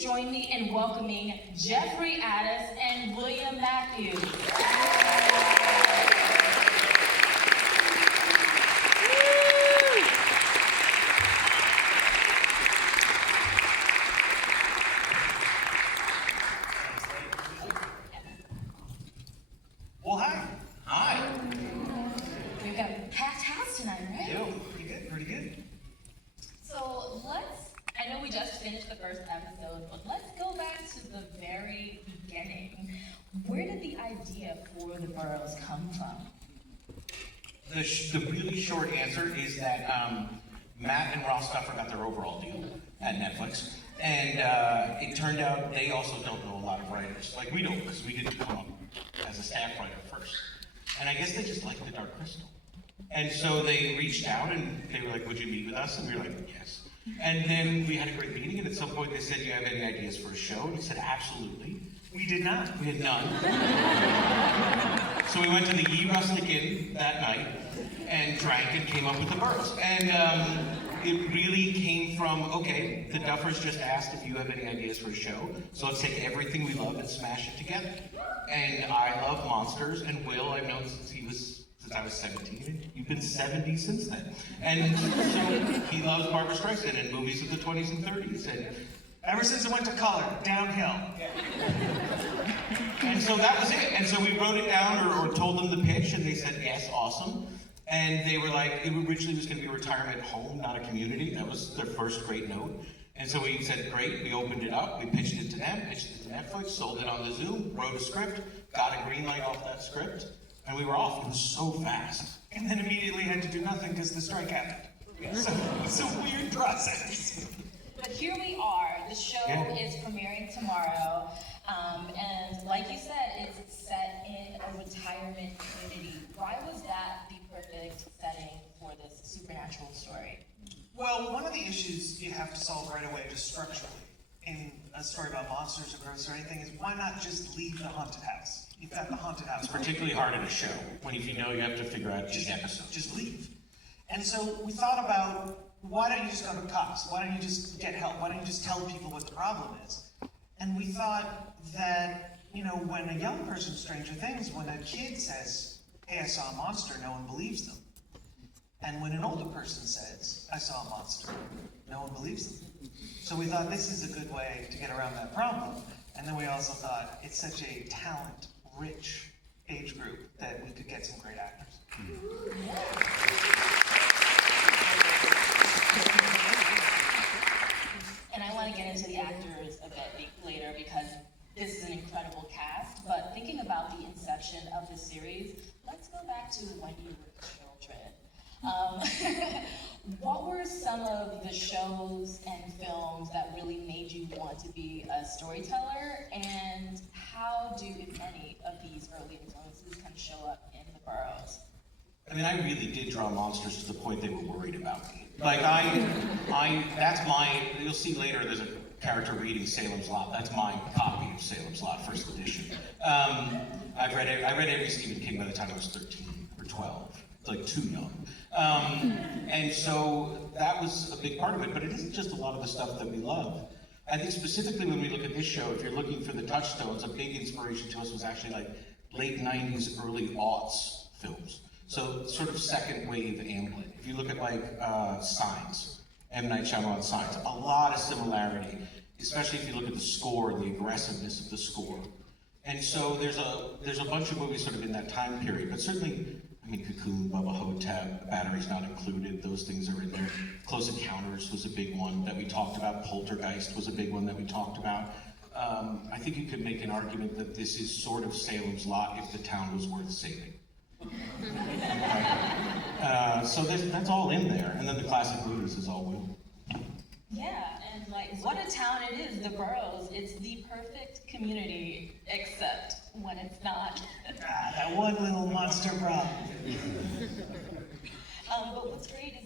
please join me in welcoming Jeffrey Addis and William Matthews. Well, hi. Hi. We've got a packed house tonight, right? Yeah, pretty good, pretty good. So I know we just finished the first episode, but let's go back to the very beginning. Where did the idea for the Boroughs come from? The really short answer is that Matt and Ross Duffer got their overall deal at Netflix, and it turned out they also don't know a lot of writers, like we don't, because we didn't come up as a staff writer first. And I guess they just liked The Dark Crystal. And so they reached out and they were like, would you meet with us? And we were like, yes. And then we had a great meeting, and at some point they said, do you have any ideas for a show? And we said, absolutely. We did not. We had none. So we went to the Ye Rustic Inn that night and drank and came up with the Boroughs. And it really came from, okay, the Duffers just asked if you have any ideas for a show, so let's take everything we love and smash it together. And I love monsters, and Will I've known since I was 17. You've been 70 since then. And so he loves Barbra Streisand and movies of the 20s and 30s. And Ever since I went to color, downhill. And so that was it. And so we wrote it down or told them the pitch, and they said, yes, awesome. And they were like, it originally was going to be a retirement home, not a community. That was their first great note. And so we said, great, we opened it up, we pitched it to them, pitched it to Netflix, sold it on the Zoom, wrote a script, got a green light off that script, and we were off. It was so fast. And then immediately had to do nothing because the strike happened. So it's a weird process. But here we are. The show is premiering tomorrow. And like you said, it's set in a retirement community. Why was that the perfect setting for this supernatural story? Well, one of the issues you have to solve right away, just structurally, in a story about monsters or ghosts or anything, is why not just leave the haunted house? You've got the haunted house. It's particularly hard in a show, when if you know you have to figure out each episode. Just leave. And so we thought about, why don't you just go to cops? Why don't you just get help? Why don't you just tell people what the problem is? And we thought that, you know, when a young person, Stranger Things, when a kid says, hey, I saw a monster, no one believes them. And when an older person says, I saw a monster, no one believes them. So we thought this is a good way to get around that problem. And then we also thought it's such a talent-rich age group that we could get some great actors. And I want to get into the actors a bit later because this is an incredible cast. But thinking about the inception of the series, let's go back to when you were children. What were some of the shows and films that really made you want to be a storyteller? And how do, if any, of these early influences kind of show up in the Boroughs? I mean, I really did draw monsters to the point they were worried about me. Like, you'll see later there's a character reading Salem's Lot. That's my copy of Salem's Lot, first edition. I read every Stephen King by the time I was 13 or 12. Like, too young. And so that was a big part of it, but it isn't just a lot of the stuff that we love. I think specifically when we look at this show, if you're looking for the touchstones, a big inspiration to us was actually like late 90s, early aughts films. So sort of second wave Amblin. If you look at like Signs, M. Night Shyamalan Signs, a lot of similarity, especially if you look at the score, the aggressiveness of the score. And so there's a bunch of movies sort of in that time period, but certainly, I mean, Cocoon, Bubba Hotep, Batteries Not Included, those things are in there. Close Encounters was a big one that we talked about. Poltergeist was a big one that we talked about. I think you could make an argument that this is sort of Salem's Lot if the town was worth saving. So that's all in there, and then the classic movies is all Will. Yeah, and like, what a town it is, the Boroughs. It's the perfect community, except when it's not. That one little monster problem. But what's great